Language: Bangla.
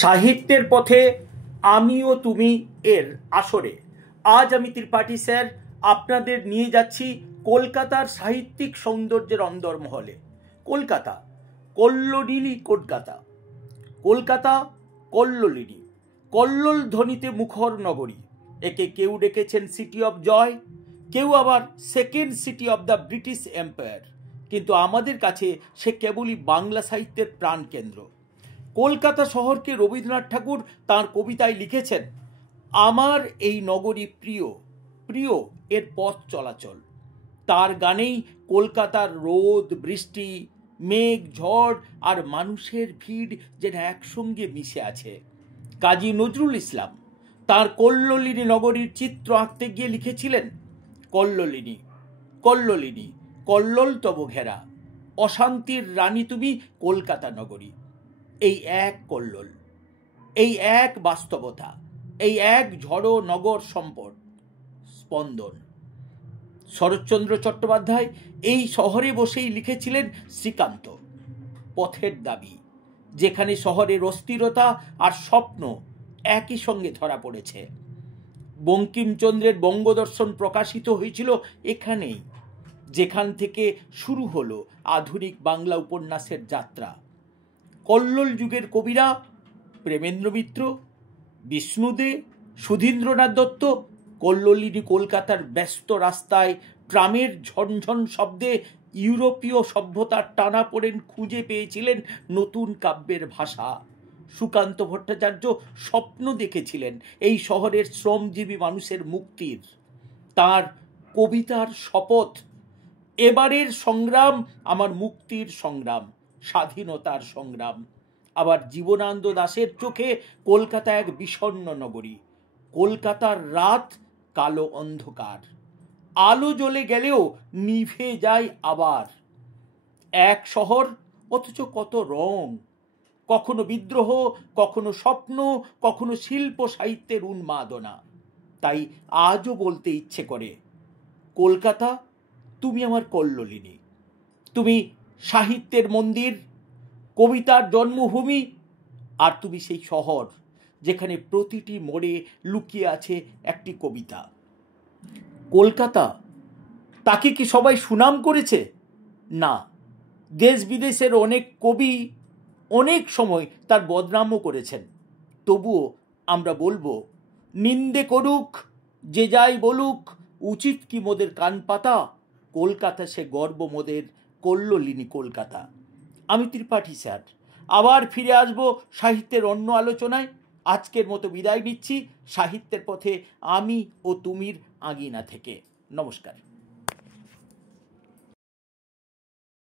সাহিত্যের পথে আমি ও তুমি এর আসরে আজ আমি ত্রিপাঠী স্যার আপনাদের নিয়ে যাচ্ছি কলকাতার সাহিত্যিক সৌন্দর্যের অন্দরমহলে। কলকাতা, কল্লোলিনী কলকাতা, কলকাতা কল্লোলিনী, কল্লোল ধ্বনিতে মুখর নগরী। একে কেউ ডেকেছেন সিটি অফ জয়, কেউ আবার second city of the British empire, কিন্তু আমাদের কাছে সে কেবলই বাংলা সাহিত্যের প্রাণকেন্দ্র। কলকাতা শহরকে রবীন্দ্রনাথ ঠাকুর তাঁর কবিতায় লিখেছেন, আমার এই নগরী প্রিয়, প্রিয় এর পথ চলাচল। তার গানেই কলকাতার রোদ, বৃষ্টি, মেঘ, ঝড় আর মানুষের ভিড় যেন একসঙ্গে মিশে আছে। কাজী নজরুল ইসলাম তাঁর কল্লোলিনী নগরীর চিত্র আঁকতে গিয়ে লিখেছিলেন, কল্লোলিনী, কল্লোলিনী, কল্লোল তব ঘেরা, অশান্তির রানী তুমি কলকাতা নগরী। এই এক কল্লোল, এই এক বাস্তবতা, এই এক ঝড়ো নগর সম্পদ স্পন্দন। শরৎচন্দ্র চট্টোপাধ্যায় এই শহরে বসেই লিখেছিলেন শ্রীকান্ত, পথের দাবি, যেখানে শহরের অস্থিরতা আর স্বপ্ন একই সঙ্গে ধরা পড়েছে। বঙ্কিমচন্দ্রের বঙ্গদর্শন প্রকাশিত হয়েছিল এখানেই, যেখান থেকে শুরু হলো আধুনিক বাংলা উপন্যাসের যাত্রা। কল্লোল যুগের কবিরা প্রেমেন্দ্র মিত্র, বিষ্ণু দে, সুধীন্দ্রনাথ দত্ত কল্লোলিনী কলকাতার ব্যস্ত রাস্তায় ট্রামের ঝনঝন শব্দে ইউরোপীয় সভ্যতার টানাপোড়েন খুঁজে পেয়েছিলেন নতুন কাব্যের ভাষা। সুকান্ত ভট্টাচার্য স্বপ্ন দেখেছিলেন এই শহরের শ্রমজীবী মানুষের মুক্তির। তার কবিতার শপথ, এবারের সংগ্রাম আমার মুক্তির সংগ্রাম, স্বাধীনতার সংগ্রাম। আবার জীবনানন্দ দাশের চোখে কলকাতা এক বিষণ্ণ নগরী, কলকাতার রাত কালো অন্ধকার, আলো জ্বলে গেলেও নিভে যায় আবার। এক শহর অথচ কত রং, কখনো বিদ্রোহ, কখনো স্বপ্ন, কখনো শিল্প সাহিত্যের উন্মাদনা। তাই আজও বলতে ইচ্ছে করে, কলকাতা তুমি আমার কল্লোলিনী, তুমি সাহিত্যের মন্দির, কবিতার জন্মভূমি, আর তুমি সেই শহর যেখানে প্রতিটি মোড়ে লুকিয়ে আছে একটি কবিতা। কলকাতা, তাকে কি সবাই সুনাম করেছে? না, দেশ বিদেশের অনেক কবি অনেক সময় তার বদনামও করেছেন। তবুও আমরা বলবো, নিন্দে করুক যে যাই বলুক, উচিত কি মোদের কান পাতা, কলকাতা সে গর্ব মোদের, কল্লোলিনী কলকাতা। আমি ত্রিপাঠী স্যার আবার ফিরে আসব সাহিত্যের অন্য আলোচনায়। আজকের মতো বিদায় নিচ্ছি সাহিত্যের পথে আমি ও তুমির আঙিনা থেকে। নমস্কার।